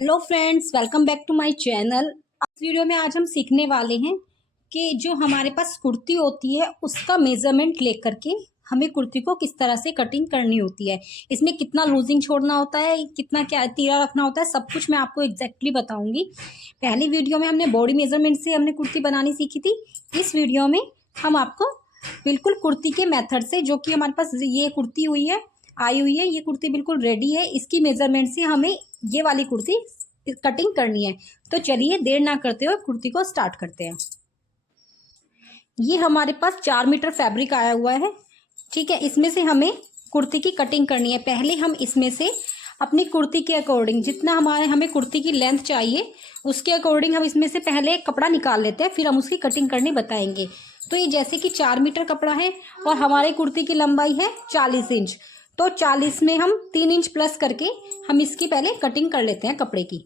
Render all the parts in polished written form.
Hello friends, welcome back to my channel. इस video में आज हम सीखने वाले हैं कि जो हमारे पास कुर्ती होती है उसका मेजरमेंट लेकर के हमें कुर्ती को किस तरह से कटिंग करनी होती है। इसमें कितना लूजिंग छोड़ना होता है, कितना क्या तीरा रखना होता है, सब कुछ मैं आपको एग्जैक्टली बताऊंगी। पहली वीडियो में हमने बॉडी मेजरमेंट से हमने कुर्ती बनानी सीखी थी। इस वीडियो में हम आपको बिल्कुल कुर्ती के मेथड से, जो कि हमारे पास ये कुर्ती आई हुई है, ये कुर्ती बिल्कुल रेडी है, इसकी मेजरमेंट से हमें ये वाली कुर्ती कटिंग करनी है। तो चलिए देर ना करते हुए कुर्ती को स्टार्ट करते हैं। ये हमारे पास 4 मीटर फैब्रिक आया हुआ है, ठीक है। इसमें से हमें कुर्ती की कटिंग करनी है। पहले हम इसमें से अपनी कुर्ती के अकॉर्डिंग, जितना हमें कुर्ती की लेंथ चाहिए उसके अकॉर्डिंग हम इसमें से पहले एक कपड़ा निकाल लेते हैं, फिर हम उसकी कटिंग करनी बताएंगे। तो ये जैसे कि 4 मीटर कपड़ा है और हमारी कुर्ती की लंबाई है 40 इंच, तो 40 में हम 3 इंच प्लस करके हम इसकी पहले कटिंग कर लेते हैं कपड़े की।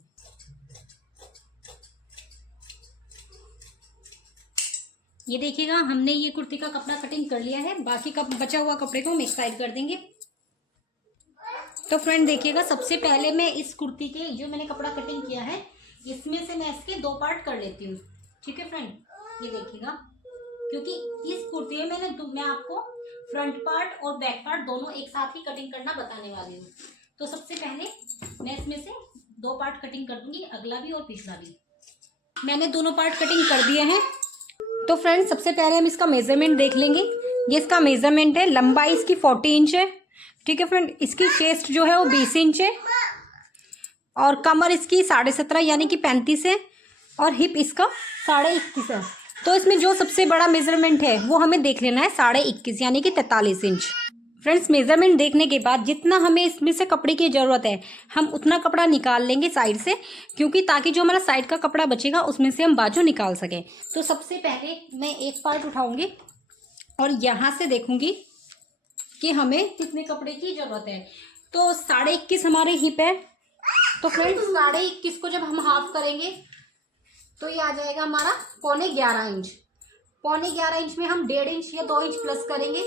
ये देखिएगा, हमने ये कुर्ती का कपड़ा कटिंग कर लिया है। बाकी का बचा हुआ कपड़े को हम एक साइड कर देंगे। तो फ्रेंड देखिएगा, सबसे पहले मैं इस कुर्ती के जो मैंने कपड़ा कटिंग किया है इसमें से मैं इसके 2 पार्ट कर लेती हूँ, ठीक है फ्रेंड। ये देखिएगा, क्योंकि इस कुर्ती में मैं आपको फ्रंट पार्ट और बैक पार्ट दोनों एक साथ ही कटिंग करना बताने वाली हूँ। तो सबसे पहले मैं इसमें से 2 पार्ट कटिंग कर दूंगी, अगला भी और पिछला भी। मैंने दोनों पार्ट कटिंग कर दिए हैं। तो फ्रेंड्स सबसे पहले हम इसका मेजरमेंट देख लेंगे। ये इसका मेजरमेंट है, लंबाई इसकी 40 इंच है, ठीक है फ्रेंड। इसकी चेस्ट जो है वो 20 इंच है और कमर इसकी 17.5 यानी कि 35 है और हिप इसका 21.5 है। तो इसमें जो सबसे बड़ा मेजरमेंट है वो हमें देख लेना है 21.5 यानी कि 43 इंच। फ्रेंड्स मेजरमेंट देखने के बाद जितना हमें इसमें से कपड़े की ज़रूरत है हम उतना कपड़ा निकाल लेंगे साइड से, क्योंकि ताकि जो हमारा साइड का कपड़ा बचेगा उसमें से हम बाजू निकाल सकें। तो सबसे पहले मैं एक पार्ट उठाऊंगी और यहाँ से देखूंगी कि हमें कितने कपड़े की ज़रूरत है। तो 21.5 हमारे हिप है। तो फ्रेंड्स 21.5 को जब हम हाफ करेंगे तो ये आ जाएगा हमारा 11.25 इंच। 11.25 इंच में हम 1.5 इंच या 2 इंच प्लस करेंगे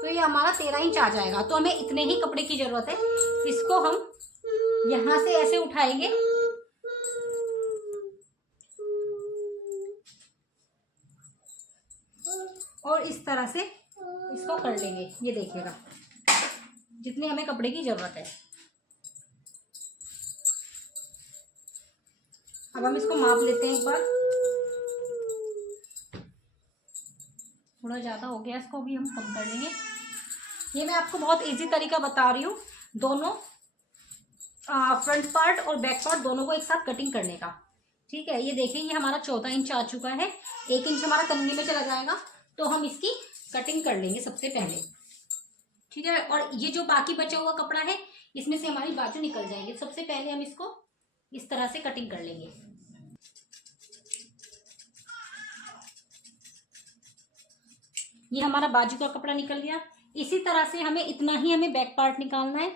तो ये हमारा 13 इंच आ जाएगा। तो हमें इतने ही कपड़े की जरूरत है। इसको हम यहां से ऐसे उठाएंगे और इस तरह से इसको कर लेंगे। ये देखिएगा जितने हमें कपड़े की जरूरत है। अब हम इसको माप लेते हैं एक बार। थोड़ा ज़्यादा हो गया, इसको भी हम कम कर लेंगे। ये मैं आपको बहुत इजी तरीका बता रही हूँ, दोनों फ्रंट पार्ट और बैक पार्ट दोनों को एक साथ कटिंग करने का, ठीक है। ये देखिए, ये हमारा 14 इंच आ चुका है। 1 इंच हमारा कन्नी में चला जाएगा, तो हम इसकी कटिंग कर लेंगे सबसे पहले, ठीक है। और ये जो बाकी बचा हुआ कपड़ा है इसमें से हमारी बाजू निकल जाएगी। सबसे पहले हम इसको इस तरह से कटिंग कर लेंगे। ये हमारा बाजू का कपड़ा निकल गया। इसी तरह से हमें इतना ही हमें बैक पार्ट निकालना है,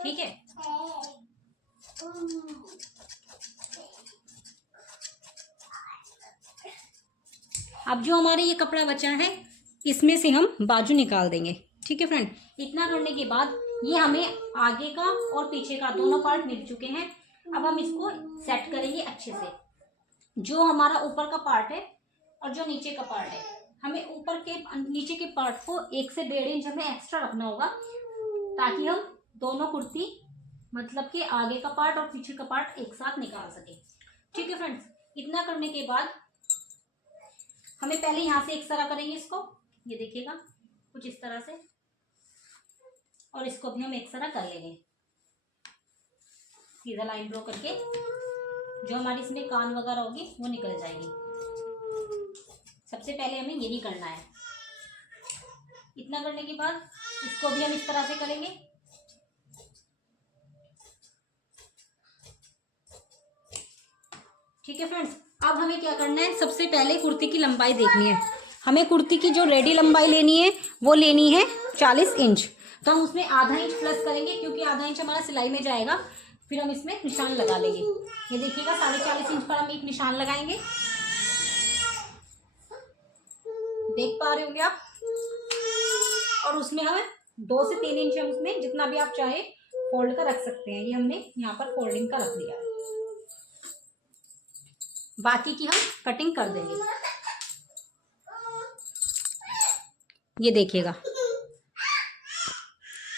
ठीक है। अब जो हमारे ये कपड़ा बचा है इसमें से हम बाजू निकाल देंगे, ठीक है फ्रेंड। इतना करने के बाद ये हमें आगे का और पीछे का दोनों पार्ट मिल चुके हैं। अब हम इसको सेट करेंगे अच्छे से। जो हमारा ऊपर का पार्ट है और जो नीचे का पार्ट है, हमें ऊपर के नीचे के पार्ट को 1 से 1.5 इंच हमें एक्स्ट्रा रखना होगा, ताकि हम दोनों कुर्ती मतलब कि आगे का पार्ट और पीछे का पार्ट एक साथ निकाल सके, ठीक है फ्रेंड्स। इतना करने के बाद हमें पहले यहाँ से एक तरह करेंगे इसको। ये देखिएगा कुछ इस तरह से, और इसको भी हम एक तरह कर लेंगे सीधा लाइन ड्रॉ करके। जो हमारी इसमें कान वगैरह होगी वो निकल जाएगी। सबसे पहले हमें यही करना है। इतना करने के बाद इसको भी हम इस तरह से करेंगे। ठीक है फ्रेंड्स, अब हमें क्या करना है, सबसे पहले कुर्ती की लंबाई देखनी है। हमें कुर्ती की जो रेडी लंबाई लेनी है वो लेनी है 40 इंच। तो हम उसमें आधा इंच प्लस करेंगे, क्योंकि आधा इंच हमारा सिलाई में जाएगा। फिर हम इसमें निशान लगा लेंगे। ये देखिएगा 40.5 इंच पर हम एक निशान लगाएंगे। देख पा रहे होंगे आप। और उसमें हमें 2 से 3 इंच हम उसमें जितना भी आप चाहे फोल्ड का रख सकते हैं। ये हमने यहाँ पर फोल्डिंग का रख दिया है। बाकी की हम कटिंग कर देंगे। ये देखिएगा,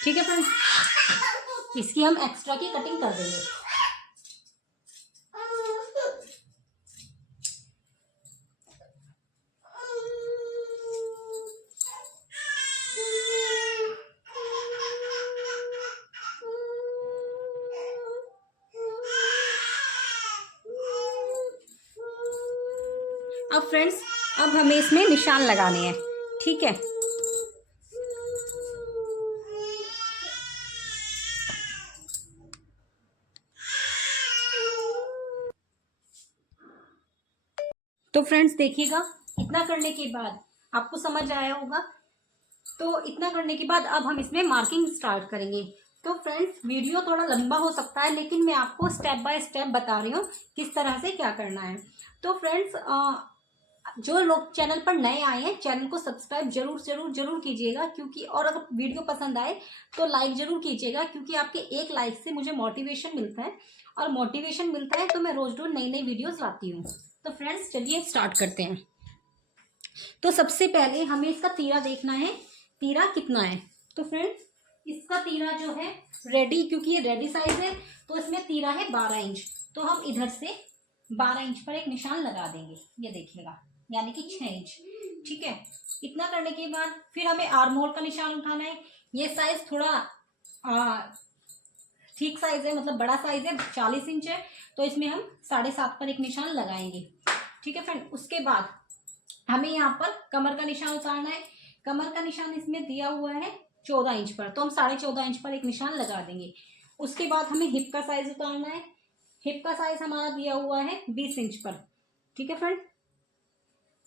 ठीक है फ्रेंड्स, इसकी हम एक्स्ट्रा की कटिंग कर देंगे। अब फ्रेंड्स, अब हमें इसमें निशान लगाने हैं, ठीक है। तो फ्रेंड्स देखिएगा, इतना करने के बाद आपको समझ आया होगा। तो इतना करने के बाद अब हम इसमें मार्किंग स्टार्ट करेंगे। तो फ्रेंड्स वीडियो थोड़ा लंबा हो सकता है, लेकिन मैं आपको स्टेप बाय स्टेप बता रही हूँ किस तरह से क्या करना है। तो फ्रेंड्स जो लोग चैनल पर नए आए हैं, चैनल को सब्सक्राइब जरूर जरूर जरूर कीजिएगा, क्योंकि और अगर वीडियो पसंद आए तो लाइक जरूर कीजिएगा, क्योंकि आपके एक लाइक से मुझे मोटिवेशन मिलता है, और मोटिवेशन मिलता है तो मैं रोज रोज नई नई वीडियोस लाती हूँ। तो फ्रेंड्स चलिए स्टार्ट करते हैं। तो सबसे पहले हमें इसका तीरा देखना है, तीरा कितना है। तो फ्रेंड्स इसका तीरा जो है रेडी, क्योंकि ये रेडी साइज है तो इसमें तीरा है 12 इंच। तो हम इधर से 12 इंच पर एक निशान लगा देंगे, ये देखिएगा, यानी कि 6 इंच, ठीक है। इतना करने के बाद फिर हमें आर्म होल का निशान उठाना है। ये साइज थोड़ा ठीक साइज है, मतलब बड़ा साइज है, 40 इंच है, तो इसमें हम 7.5 पर एक निशान लगाएंगे, ठीक है फ्रेंड। उसके बाद हमें यहाँ पर कमर का निशान उतारना है। कमर का निशान इसमें दिया हुआ है 14 इंच पर, तो हम 14.5 इंच पर एक निशान लगा देंगे। उसके बाद हमें हिप का साइज उतारना है। हिप का साइज हमारा दिया हुआ है 20 इंच पर, ठीक है फ्रेंड।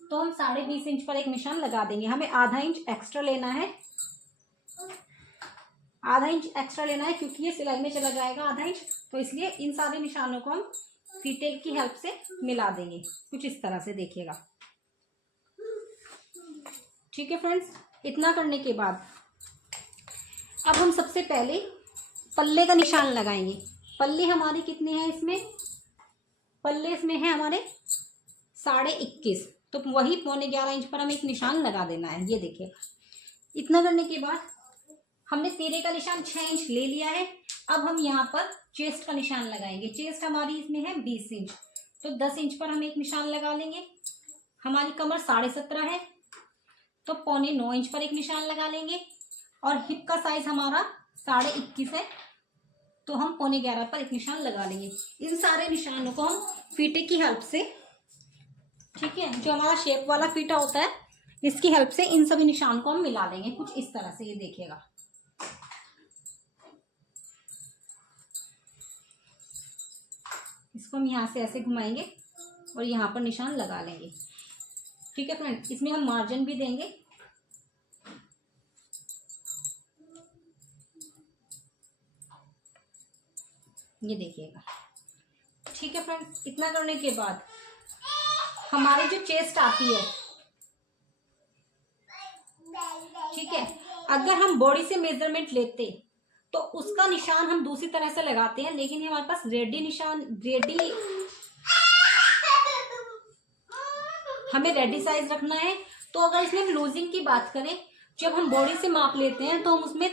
तो हम 20.5 इंच पर एक निशान लगा देंगे। हमें आधा इंच एक्स्ट्रा लेना है, आधा इंच एक्स्ट्रा लेना है, क्योंकि ये सिलाई में चला जाएगा आधा इंच, तो इसलिए इन सारे निशानों को हम फीते की हेल्प से मिला देंगे, कुछ इस तरह से देखिएगा, ठीक है फ्रेंड्स। इतना करने के बाद अब हम सबसे पहले पल्ले का निशान लगाएंगे। पल्ले हमारे कितने हैं इसमें, पल्ले इसमें है हमारे 21.5, तो वही 11.25 इंच पर हमें एक निशान लगा देना है, ये देखिए। इतना करने के बाद हमने तीरे का निशान 6 इंच ले लिया है। अब हम यहाँ पर चेस्ट का निशान लगाएंगे। चेस्ट हमारी इसमें है 20 इंच, तो 10 इंच पर हम एक निशान लगा लेंगे। हमारी कमर 17.5 है, तो 9.25 इंच पर एक निशान लगा लेंगे। और हिप का साइज हमारा 21.5 है, तो हम 11.25 पर एक निशान लगा लेंगे। इन सारे निशानों को हम फीते की हेल्प से, ठीक है, जो हमारा शेप वाला फीता होता है, इसकी हेल्प से इन सभी निशान को हम मिला लेंगे, कुछ इस तरह से, ये देखिएगा। इसको हम यहाँ से ऐसे घुमाएंगे और यहाँ पर निशान लगा लेंगे, ठीक है फ्रेंड। इसमें हम मार्जिन भी देंगे, ये देखिएगा, ठीक है फ्रेंड्स। इतना करने के बाद हमारी जो चेस्ट आती है, ठीक है, अगर हम बॉडी से मेजरमेंट लेते तो उसका निशान हम दूसरी तरह से लगाते हैं, लेकिन हमारे पास हमें रेडी साइज रखना है। तो अगर इसमें हम लूजिंग की बात करें, जब हम बॉडी से माप लेते हैं तो हम उसमें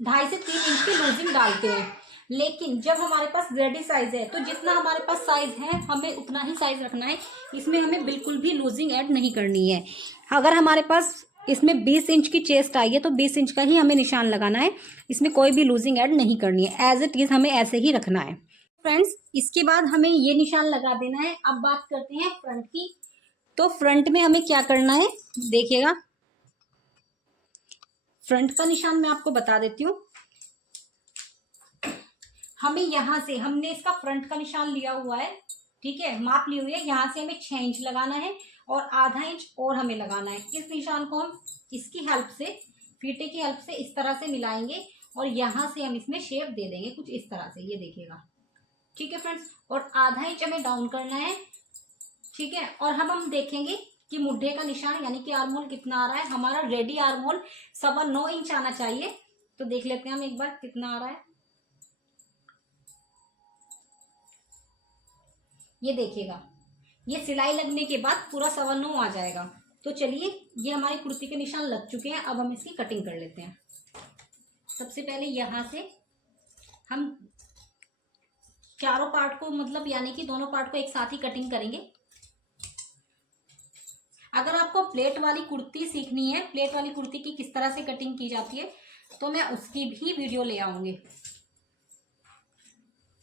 2.5 से 3 इंच की लूजिंग डालते हैं, लेकिन जब हमारे पास रेडी साइज है तो जितना हमारे पास साइज है हमें उतना ही साइज रखना है। इसमें हमें बिल्कुल भी लूजिंग ऐड नहीं करनी है। अगर हमारे पास इसमें 20 इंच की चेस्ट आई है तो 20 इंच का ही हमें निशान लगाना है, इसमें कोई भी लूजिंग ऐड नहीं करनी है, एज इट इज हमें ऐसे ही रखना है फ्रेंड्स। इसके बाद हमें ये निशान लगा देना है। अब बात करते हैं फ्रंट की। तो फ्रंट में हमें क्या करना है, देखिएगा, फ्रंट का निशान मैं आपको बता देती हूँ। हमें यहाँ से, हमने इसका फ्रंट का निशान लिया हुआ है, ठीक है, माप ली हुई है, यहाँ से हमें 6 इंच लगाना है और आधा इंच और हमें लगाना है। इस निशान को हम इसकी हेल्प से, फीते की हेल्प से इस तरह से मिलाएंगे और यहाँ से हम इसमें शेप दे देंगे, कुछ इस तरह से, ये देखिएगा, ठीक है फ्रेंड्स। और आधा इंच हमें डाउन करना है, ठीक है। और हम देखेंगे कि मुड्ढे का निशान यानी कि आर्म होल कितना आ रहा है। हमारा रेडी आर्म होल 9.25 इंच आना चाहिए। तो देख लेते हैं हम एक बार कितना आ रहा है। ये देखिएगा, ये सिलाई लगने के बाद पूरा 9.25 आ जाएगा। तो चलिए, ये हमारी कुर्ती के निशान लग चुके हैं। अब हम इसकी कटिंग कर लेते हैं। सबसे पहले यहाँ से हम चारों पार्ट को, मतलब यानी कि दोनों पार्ट को एक साथ ही कटिंग करेंगे। अगर आपको प्लेट वाली कुर्ती सीखनी है, प्लेट वाली कुर्ती की किस तरह से कटिंग की जाती है, तो मैं उसकी भी वीडियो ले आऊंगी।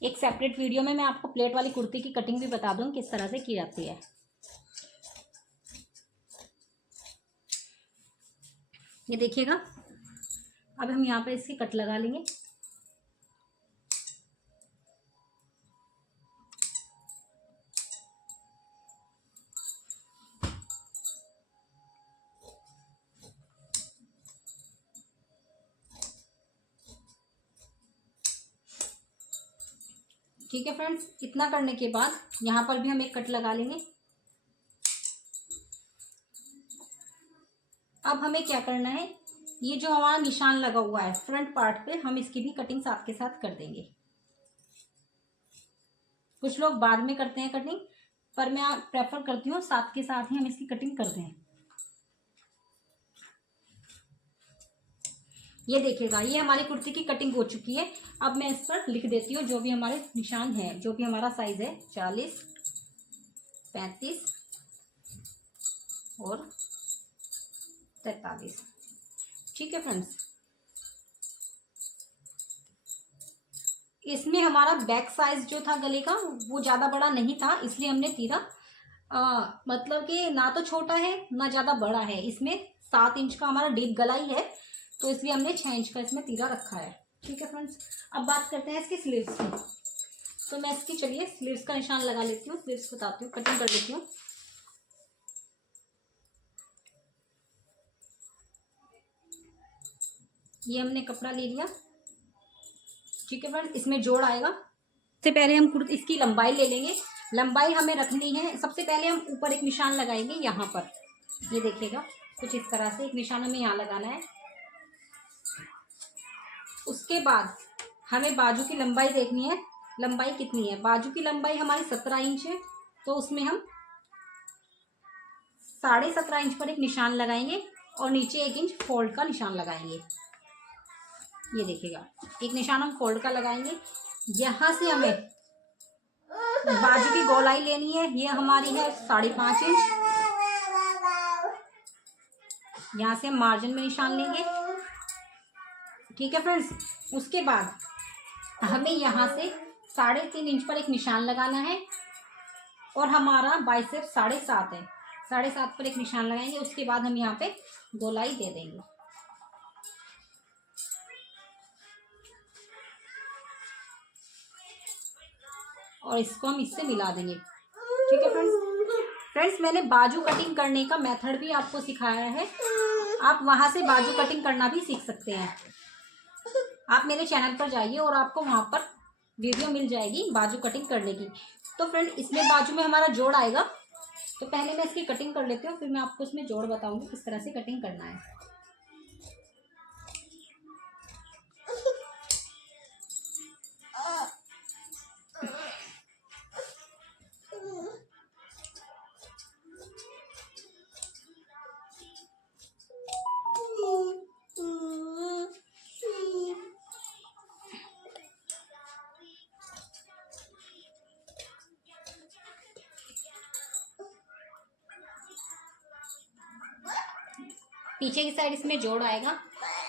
एक सेपरेट वीडियो में मैं आपको प्लेट वाली कुर्ती की कटिंग भी बता दूंगी किस तरह से की जाती है। ये देखिएगा, अब हम यहाँ पे इसकी कट लगा लेंगे। ठीक है फ्रेंड्स, इतना करने के बाद यहाँ पर भी हम एक कट लगा लेंगे। अब हमें क्या करना है, ये जो हमारा निशान लगा हुआ है फ्रंट पार्ट पे, हम इसकी भी कटिंग साथ के साथ कर देंगे। कुछ लोग बाद में करते हैं कटिंग, पर मैं प्रेफर करती हूँ साथ के साथ ही हम इसकी कटिंग कर दें। ये देखिएगा, ये हमारी कुर्ती की कटिंग हो चुकी है। अब मैं इस पर लिख देती हूँ जो भी हमारे निशान है, जो भी हमारा साइज है, 40, 35 और 43। ठीक है फ्रेंड्स, इसमें हमारा बैक साइज जो था गले का वो ज़्यादा बड़ा नहीं था, इसलिए हमने तीरा मतलब कि ना तो छोटा है ना ज़्यादा बड़ा है, इसमें 7 इंच का हमारा डीप गला ही है, तो इसलिए हमने 6 इंच का इसमें तीरा रखा है। ठीक है फ्रेंड्स, अब बात करते हैं इसकी स्लीव्स की। तो मैं इसकी, चलिए, स्लीव्स का निशान लगा लेती हूँ, स्लीव्स बताती हूँ, कटिंग कर लेती हूँ। ये हमने कपड़ा ले लिया। ठीक है फ्रेंड्स, इसमें जोड़ आएगा। सबसे पहले हम इसकी लंबाई ले लेंगे। लंबाई हमें रखनी है, सबसे पहले हम ऊपर एक निशान लगाएंगे यहाँ पर। ये देखिएगा, कुछ इस तरह से एक निशान हमें यहाँ लगाना है। उसके बाद हमें बाजू की लंबाई देखनी है। लंबाई कितनी है, बाजू की लंबाई हमारी 17 इंच है, तो उसमें हम 17.5 इंच पर एक निशान लगाएंगे और नीचे 1 इंच फोल्ड का निशान लगाएंगे। ये देखिएगा, एक निशान हम फोल्ड का लगाएंगे। यहाँ से हमें बाजू की गोलाई लेनी है, ये हमारी है 5.5 इंच। यहाँ से हम मार्जिन में निशान लेंगे। ठीक है फ्रेंड्स, उसके बाद हमें यहाँ से 3.5 इंच पर एक निशान लगाना है और हमारा बाइसेप 7.5 है, 7.5 पर एक निशान लगाएंगे। उसके बाद हम यहाँ पे गोलाई दे देंगे। और इसको हम इससे मिला देंगे। ठीक है फ्रेंड्स, मैंने बाजू कटिंग करने का मेथड भी आपको सिखाया है, आप वहां से बाजू कटिंग करना भी सीख सकते हैं। आप मेरे चैनल पर जाइए और आपको वहां पर वीडियो मिल जाएगी बाजू कटिंग करने की। तो फ्रेंड, इसमें बाजू में हमारा जोड़ आएगा, तो पहले मैं इसकी कटिंग कर लेती हूँ, फिर मैं आपको इसमें जोड़ बताऊंगी किस तरह से कटिंग करना है। पीछे की साइड इसमें जोड़ आएगा,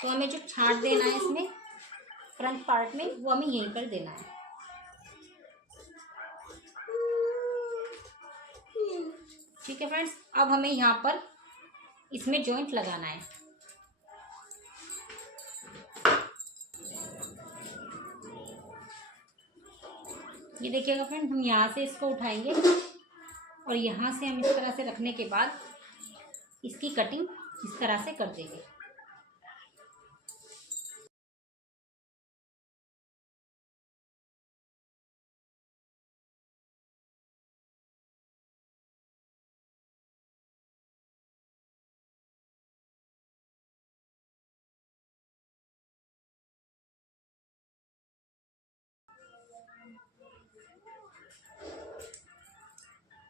तो हमें जो छांट देना है इसमें फ्रंट पार्ट में, वो हमें यहीं पर देना है। ठीक है फ्रेंड्स, अब हमें यहाँ पर इसमें जॉइंट लगाना है। ये देखिएगा फ्रेंड, हम यहाँ से इसको उठाएंगे और यहाँ से हम इस तरह से रखने के बाद इसकी कटिंग इस तरह से कर देंगे।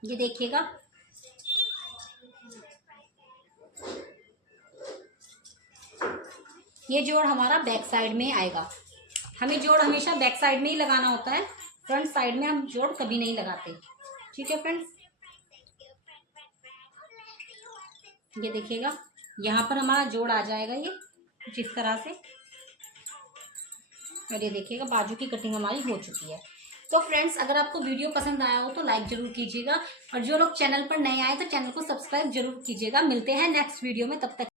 ये देखिएगा, ये जोड़ हमारा बैक साइड में आएगा। हमें जोड़ हमेशा बैक साइड में ही लगाना होता है, फ्रंट साइड में हम जोड़ कभी नहीं लगाते। ठीक है फ्रेंड्स, ये देखिएगा यहाँ पर हमारा जोड़ आ जाएगा ये कुछ इस तरह से। और ये देखिएगा बाजू की कटिंग हमारी हो चुकी है। तो फ्रेंड्स, अगर आपको वीडियो पसंद आया हो तो लाइक जरूर कीजिएगा, और जो लोग चैनल पर नए आए तो चैनल को सब्सक्राइब जरूर कीजिएगा। मिलते हैं नेक्स्ट वीडियो में, तब तक